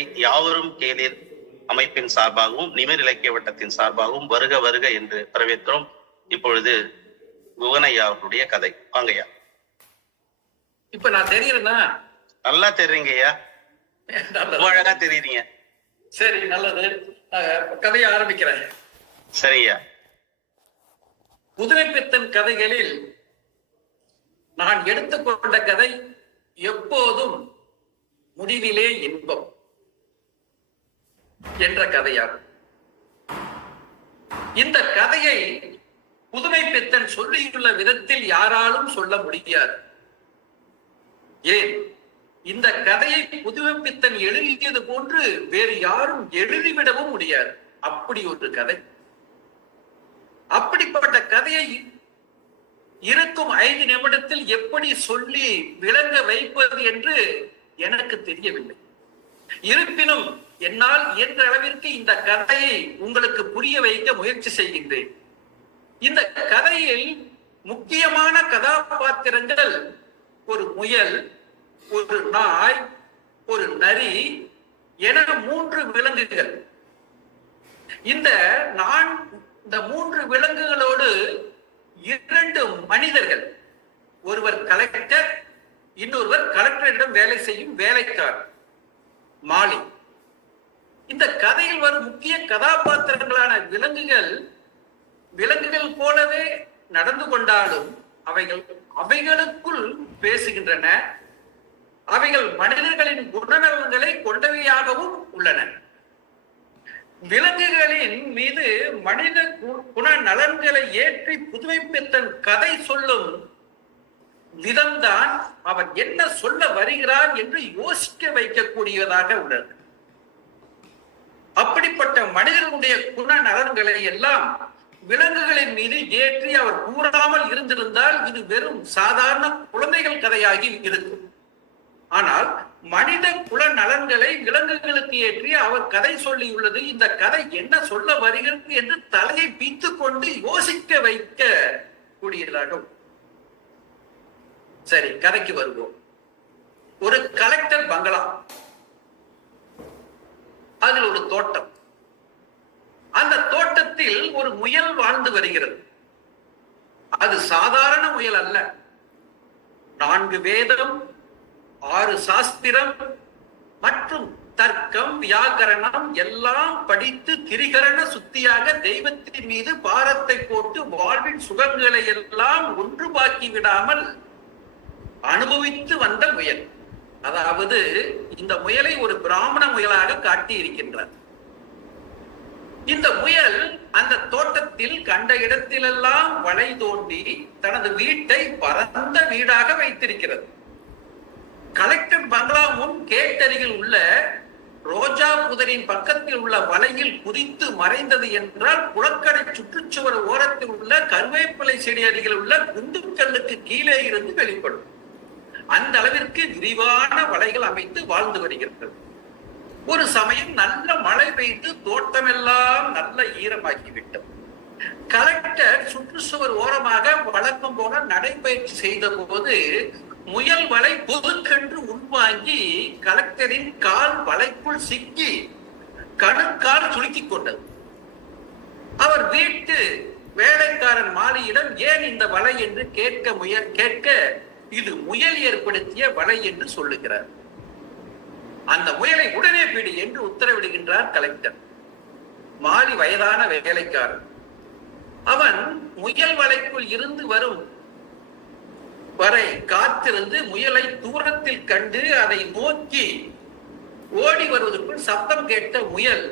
அவர்களை யாவரும் கேளீர் அமைப்பின் சார்பாகவும் நிமிர் இலக்கிய வட்டத்தின் சார்பாகவும் வருக வருக என்று வரவேற்கிறோம். இப்பொழுது குகனையா அவர்களுடைய கதை. வாங்கய்யா. இப்ப நான் தெரியுறேன்னா? நல்லா தெரியுங்க ஐயா, அழகா தெரியுறீங்க. சரி, நல்லது. கதையை ஆரம்பிக்கிறேன். சரியா. புதுமைப்பித்தன் கதைகளில் நான் எடுத்துக்கொண்ட கதை எப்போதும் முடிவிலே இன்பம் என்ற கதையாகும். இந்த கதையை புதுமைப்பித்தன் சொல்லியுள்ள விதத்தில் யாராலும் சொல்ல முடியாது. ஏன், இந்த கதையை புதுமைப்பித்தன் எழுதியது போன்று வேறு யாரும் எழுதிவிடவும் முடியாது. அப்படி ஒரு கதை. அப்படிப்பட்ட கதையை இருக்கும் 5 நிமிடத்தில் எப்படி சொல்லி விளங்க வைப்பது என்று எனக்கு தெரியவில்லை. இருப்பினும் என்னால் இயன்ற அளவிற்கு இந்த கதையை உங்களுக்கு புரிய வைக்க முயற்சி செய்கின்றேன். இந்த கதையில் முக்கியமான கதாபாத்திரங்கள் ஒரு முயல், ஒரு நாய், ஒரு நரி என 3 விலங்குகள். இந்த 3 விலங்குகளோடு 2 மனிதர்கள், ஒருவர் கலெக்டர், இன்னொருவர் கலெக்டரிடம் வேலை செய்யும் வேலைக்காரர் மாலி. இந்த கதையில் வரும் முக்கிய கதாபாத்திரங்களான விலங்குகள் போலவே நடந்து கொண்டாலும் அவைகளுக்குள் பேசுகின்றன. அவைகள் மனிதர்களின் குணநலன்களை கொண்டவையாகவும் உள்ளன. விலங்குகளின் மீது மனித குண நலன்களை ஏற்றி புதுமைப்பித்தன் கதை சொல்லும் விதம்தான் அவன் என்ன சொல்ல வருகிறான் என்று யோசிக்க வைக்கக்கூடியதாக உள்ளது. அப்படிப்பட்ட மனிதர்களுடைய குண நலன்களை எல்லாம் விலங்குகளின் மீது ஏற்றி அவர் கூறாமல் இருந்திருந்தால் இது வெறும் சாதாரண குழந்தைகள் கதையாகி இருக்கும். ஆனால் மனித குல நலன்களை விலங்குகளுக்கு ஏற்றி அவர் கதை சொல்லியுள்ளது. இந்த கதை என்ன சொல்ல வருகிறது என்று தலையை பித்துக் கொண்டு யோசிக்க வைக்க கூடியதாக. சரி, கதைக்கு வருவோம். ஒரு கலெக்டர் பங்களா, அதில் ஒரு தோட்டம். அந்த தோட்டத்தில் ஒரு முயல் வாழ்ந்து வருகிறது. அது சாதாரண முயல் அல்ல. 4 வேதம், 6 சாஸ்திரம் மற்றும் தர்க்கம், வியாக்கரணம் எல்லாம் படித்து திரிகரண சுத்தியாக தெய்வத்தின் மீது பாரத்தை போட்டு வாழ்வின் சுகங்களை எல்லாம் ஒன்றுபாக்கி விடாமல் அனுபவித்து வந்த முயல். அதாவது இந்த முயலை ஒரு பிராமண முயலாக காட்டி இருக்கின்றார். இந்த முயல் அந்த தோட்டத்தில் கண்ட இடத்திலெல்லாம் வளை தோண்டி தனது வீட்டை பரந்த வீடாக வைத்திருக்கிறது. கலெக்டர் பங்களா முன் கேட்டருகில் உள்ள ரோஜா புதரின் பக்கத்தில் உள்ள வலையில் குதித்து மறைந்தது என்றால் புறக்கடை சுற்றுச்சுவர் ஓரத்தில் உள்ள கருவேப்பிலை செடி அருகில் உள்ள குண்டுக்கல்லுக்கு கீழே இருந்து வெளிப்படும். அந்த அளவிற்கு விரிவான வலைகள் அமைத்து வாழ்ந்து வருகிறது. ஒரு சமயம் நல்ல மழை பெய்து தோட்டமெல்லாம் நல்ல ஈரமாகிவிட்டது. கலெக்டர் சுற்றுச்சுவர் ஓரமாக வழக்கம் போல நடைபயிற்சி செய்த போது முயல் வலை பொதுக்கென்று உள்வாங்கி கலெக்டரின் கால் வலைக்குள் சிக்கி கணுக்கால் சுளுக்கிக் கொண்டது. அவர் வீட்டு வேலைக்காரன் மாலியிடம் ஏன் இந்த வலை என்று கேட்க இது முயல் ஏற்படுத்திய வலை என்று சொல்லுகிறார். அந்த முயலை உடனே பிடி என்று உத்தரவிடுகின்றார் கலெக்டர். மாலி வயதான வேலைக்காரன். அவன் முயல் வலைக்குள் இருந்து வரும் வரை காத்திருந்து முயலை தூரத்தில் கண்டு அதை நோக்கி ஓடி வருவதற்குள் சப்தம் கேட்ட முயல்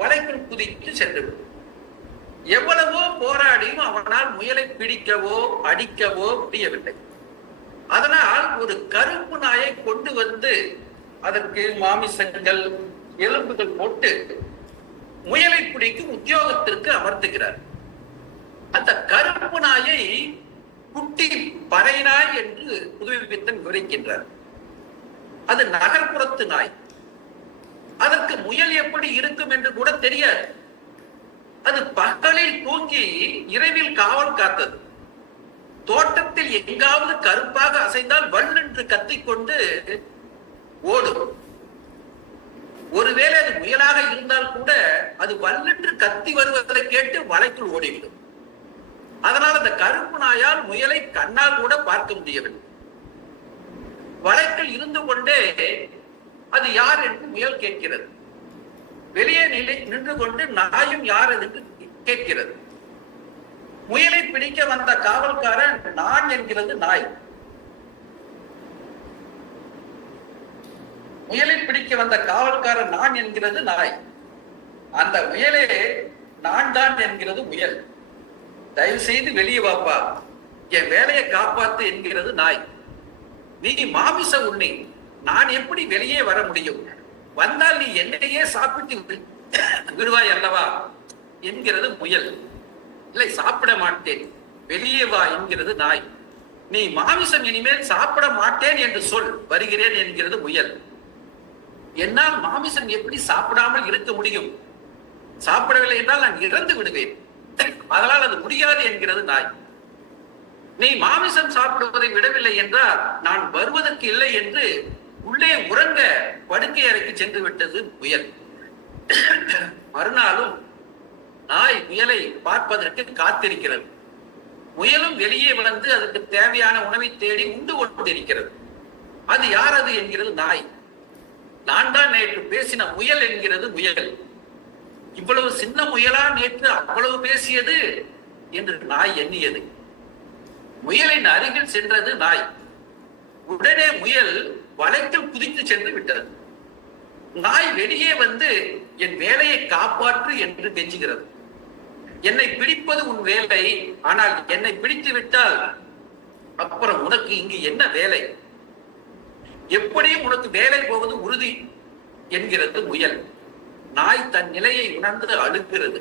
வலைக்குள் குதித்து சென்றுவிடும். எவ்வளவோ போராடியும் அவனால் முயலை பிடிக்கவோ அடிக்கவோ முடியவில்லை. அதனால் ஒரு கருப்பு நாயை கொண்டு வந்து அதற்கு மாமிசங்கள் எலும்புகள் போட்டு முயலை பிடிக்கும் உத்தியோகத்திற்கு அமர்த்துகிறார். அந்த கருப்பு நாயை குட்டி பறை நாய் என்று புதுமைப்பித்தன் விவரிக்கின்றார். அது நகர்ப்புறத்து நாய். அதற்கு முயல் எப்படி இருக்கும் என்று கூட தெரியாது. அது பகலில் தூங்கி இரவில் காவல் காத்தது. தோட்டத்தில் எங்காவது கருப்பாக அசைந்தால் வல் என்று கத்திக்கொண்டு ஓடும். ஒருவேளை அது முயலாக இருந்தால் கூட அது வல்லென்று கத்தி வருவதை கேட்டு வலைக்குள் ஓடிவிடும். அதனால் அந்த கருப்பு நாயால் முயலை கண்ணால் கூட பார்க்க முடியவில்லை. வலைக்குள் இருந்து கொண்டே அது யார் என்று முயல் கேட்கிறது. வெளியே நின்று கொண்டு நாயும் யார் என்று கேட்கிறது. முயலை பிடிக்க வந்த காவல்காரன் நான் என்கிறது நாய். முயலை பிடிக்க வந்த காவல்காரன் நான் என்கிறது நாய். அந்த முயலே நான் தான் என்கிறது முயல். தயவு செய்து வெளியே வாப்பா, என் வேலையை காப்பாத்து என்கிறது நாய். நீ மாமிச உண்ணி, நான் எப்படி வெளியே வர முடியும்? வந்தால் நீ என்னையே சாப்பிட்டு விடுவாய் அல்லவா என்கிறது முயல். இல்லை, சாப்பிட மாட்டேன், வெளியே வா என்கிறது நாய். நீ மாமிசம் இனிமேல் சாப்பிட மாட்டேன் என்று சொல், வருகிறேன் என்கிறது முயல். என்னால் மாமிசம் எப்படி சாப்பிடாமல் இருக்க முடியும்? சாப்பிடவில்லை என்றால் நான் இறந்து விடுவேன், அதனால் அது முடியாது என்கிறது நாய். நீ மாமிசம் சாப்பிடுவதை விடவில்லை என்றால் நான் வருவதற்கு இல்லை என்று உள்ளே உறங்க படுக்கை அறைக்கு சென்று விட்டது முயல். மறுநாளும் நாய் முயலை பார்ப்பதற்கு காத்திருக்கிறது. முயலும் வெளியே வந்து அதற்கு தேவையான உணவை தேடி உண்டு கொண்டிருக்கிறது. அது யார் அது என்கிறது நாய். நான் தான் நேற்று பேசின முயல் என்கிறது முயல். இவ்வளவு சின்ன முயலா நேற்று அவ்வளவு பேசியது என்று நாய் எண்ணியது. முயலின் அருகில் சென்றது நாய். உடனே முயல் வலைக்குள் குதித்து சென்று விட்டது. நாய் வெளியே வந்து என் வேலையை காப்பாற்று என்று கெஞ்சுகிறது. என்னை பிடிப்பது உன் வேலை, ஆனால் என்னை பிடித்து விட்டால் அப்புறம் உனக்கு இங்கு என்ன வேலை? எப்படியும் உனக்கு வேலை போவது உறுதி என்கிறது முயல். நாய் தன் நிலையை உணர்ந்து அழுகிறது.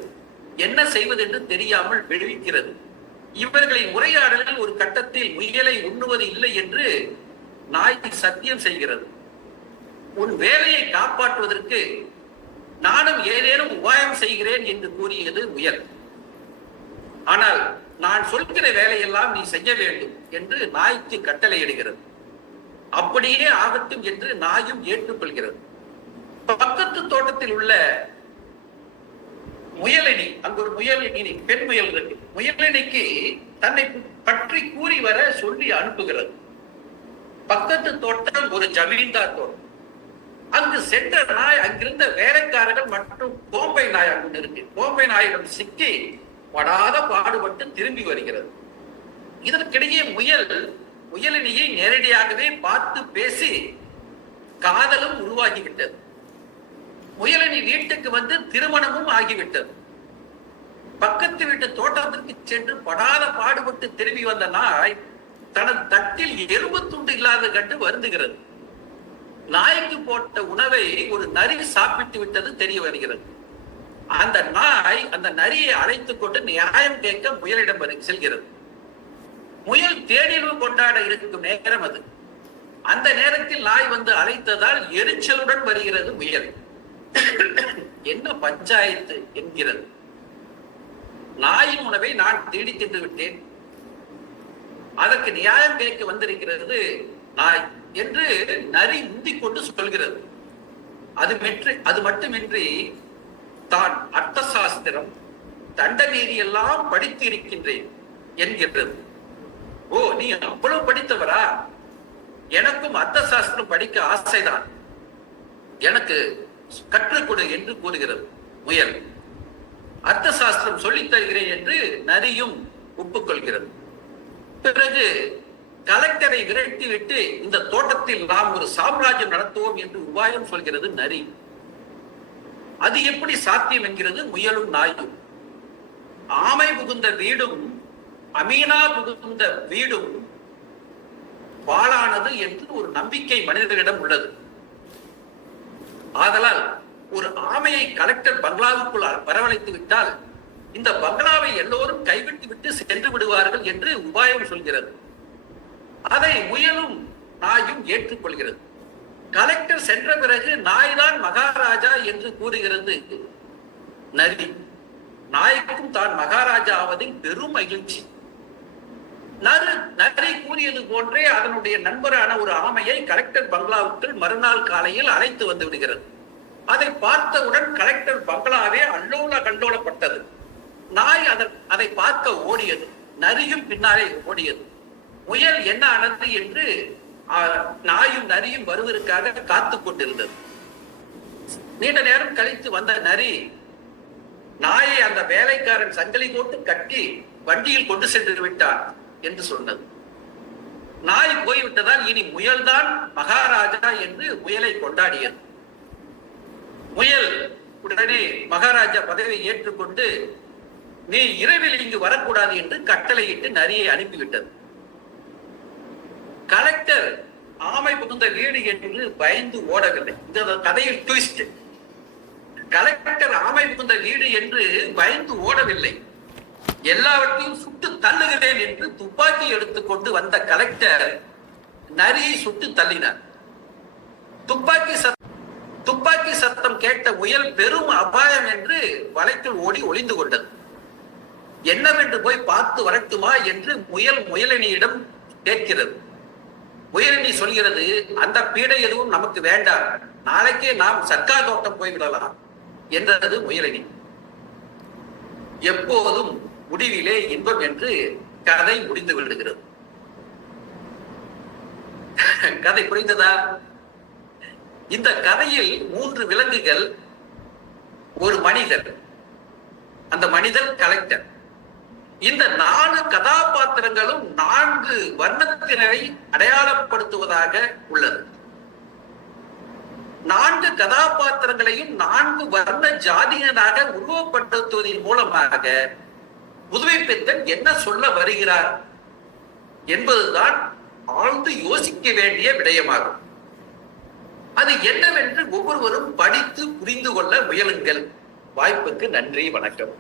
என்ன செய்வது என்று தெரியாமல் விழிக்கிறது. இவர்களின் உரையாடலில் ஒரு கட்டத்தில் முயலை உண்ணுவது இல்லை என்று நாய் சத்தியம் செய்கிறது. உன் வேலையை காப்பாற்றுவதற்கு நானும் ஏதேனும் உபாயம் செய்கிறேன் என்று கூறியது முயல். ஆனால் நான் சொல்கிற வேலையெல்லாம் நீ செய்ய வேண்டும் என்று நாய்க்கு கட்டளையிடுகிறது. அப்படியே ஆகட்டும் என்று நாயும் ஏற்றுக்கொள்கிறது. பக்கத்து தோட்டத்தில் உள்ள முயலினி, அங்கு ஒரு முயலினி, பெண் முயல் இருக்கு. முயலினிக்கு தன்னை பற்றி கூறி வர சொல்லி அனுப்புகிறது. பக்கத்து தோட்டம் ஒரு ஜமீன்தார் தோட்டம். அங்கு சென்ற நாய் அங்கிருந்த வேலைக்காரர்கள் மற்றும் கோம்பை நாய் அங்கு இருக்கு. கோம்பை நாயிடம் சிக்கி படாத பாடுபட்டு திரும்பி வருகிறது. இதற்கிடையே முயலினியை நேரடியாகவே பார்த்து பேசி காதலும் உருவாகிவிட்டது. முயலினி வீட்டுக்கு வந்து திருமணமும் ஆகிவிட்டது. பக்கத்து வீட்டு தோட்டத்திற்கு சென்று படாத பாடுபட்டு திரும்பி வந்த நாய் தனது தட்டில் எறும்பு துண்டு இல்லாத கண்டு வருந்துகிறது. நாய்க்கு போட்ட உணவை ஒரு நரி சாப்பிட்டு விட்டது தெரிய வருகிறது. அந்த நாய் அந்த நரியை அழைத்துக் கொண்டு நியாயம் கேட்க முயலிடம் செல்கிறது. முயல் தேனிலவு கொண்டாட இருக்கும் நேரம் அது. அந்த நேரத்தில் நாய் வந்து அழைத்ததால் எரிச்சலுடன் வருகிறது முயல். என்ன பஞ்சாயத்து என்கிறது. நாயின் உணவை நான் தேடி தின்று விட்டேன், அதற்கு நியாயம் கேட்க வந்திருக்கிறது நாய் என்று நரி முந்திக் கொண்டு சொல்கிறது. அது மட்டுமின்றி தான் அர்த்த சாஸ்திரம், தண்ட நீதி எல்லாம் படித்து இருக்கின்றேன் என்கிறது. ஓ, நீ அவ்வளவு படித்தவரா? எனக்கும் அர்த்த சாஸ்திரம் படிக்க ஆசைதான், எனக்கு கற்றுக் கொடு என்று கூறுகிறது முயல். அர்த்த சாஸ்திரம் சொல்லித் தருகிறேன் என்று நரியும் ஒப்புக்கொள்கிறது. பிறகு கலெக்டரை விரட்டிவிட்டு இந்த தோட்டத்தில் நாம் ஒரு சாம்ராஜ்யம் நடத்துவோம் என்று உபாயம் சொல்கிறது நரி. அது எப்படி சாத்தியம் என்கிறது முயலும் நாயும். ஆமை புகுந்த வீடும் அமீனா புகுந்த வீடும் பாழானது என்று ஒரு நம்பிக்கை மனிதர்களிடம் உள்ளது. ஆதலால் ஒரு ஆமையை கலெக்டர் பங்களாவுக்குள் வரவழைத்து விட்டால் இந்த பங்களாவை எல்லோரும் கைவிட்டு விட்டு சென்று விடுவார்கள் என்று உபாயம் சொல்கிறது. அதை முயலும் நாயும் ஏற்றுக்கொள்கிறது. கலெக்டர் சென்ற பிறகு நாய்தான் மகாராஜா என்று கூறுகிறது நரி. நாய்க்கும் தான் மகாராஜா ஆவதில் பெரும் மகிழ்ச்சி. நரி கூறியது போன்றே அதனுடைய நண்பரான ஒரு ஆமையை கலெக்டர் பங்களாவுக்குள் மறுநாள் காலையில் அழைத்து வந்து விடுகிறது. அதை பார்த்தவுடன் கலெக்டர் பங்களாவே அல்லோல கல்லோலப்பட்டது. நாய் அதை பார்க்க ஓடியது, நரியும் பின்னாலே ஓடியது. முயல் என்ன ஆனது என்று நாயும் நரியும் வருவதற்காக காத்து கொண்டிருந்தது. நீண்ட நேரம் கழித்து வந்த நரி நாயை அந்த வேலைக்காரன் சங்கிலி போட்டு கட்டி வண்டியில் கொண்டு சென்று விட்டான் என்று சொன்னது. நாய் போய்விட்டதால் இனி முயல்தான் மகாராஜா என்று முயலை கொண்டாடியது. முயல் உடனே மகாராஜா பதவியை ஏற்றுக்கொண்டு நீ இரவில் இங்கு வரக்கூடாது என்று கட்டளையிட்டு நரியை அனுப்பிவிட்டது. கலெக்டர் ஆமை புகுந்த வீடு என்று பயந்து ஓடவில்லை. இந்த கதையில் ட்விஸ்ட். கலெக்டர் ஆமை புகுந்த வீடு என்று பயந்து ஓடவில்லை. எல்லாவற்றையும் சுட்டு தள்ளுகிறேன் என்று துப்பாக்கி எடுத்துக்கொண்டு வந்த கலெக்டர் நரியை சுட்டு தள்ளினார். துப்பாக்கி சத்தம் கேட்ட முயல் பெரும் அபாயம் என்று வலைக்குள் ஓடி ஒளிந்து கொண்டது. என்னவென்று போய் பார்த்து வரட்டுமா என்று முயலினியிடம் கேட்கிறது. முயலினி சொல்கிறது, அந்த பீடை எதுவும் நமக்கு வேண்டாம், நாளைக்கே நாம் சர்க்கார் தோட்டம் போய்விடலாம் என்றது முயலினி. எப்போதும் முடிவிலே இன்பம் என்று கதை முடிந்து விடுகிறது. கதை புரிந்ததா? இந்த கதையில் 3 விலங்குகள், ஒரு மனிதர், அந்த மனிதர் கலெக்டர். இந்த 4 கதாபாத்திரங்களும் 4 வர்ணத்தினரை அடையாளப்படுத்துவதாக உள்ளது. 4 கதாபாத்திரங்களையும் 4 வர்ண ஜாதியினராக உருவப்படுத்துவதன் மூலமாக புதுமை பித்தன் என்ன சொல்ல வருகிறார் என்பதுதான் ஆழ்ந்து யோசிக்க வேண்டிய விடயமாகும். அது என்னவென்று ஒவ்வொருவரும் படித்து புரிந்து கொள்ள முயலுங்கள். வாய்ப்புக்கு நன்றி, வணக்கம்.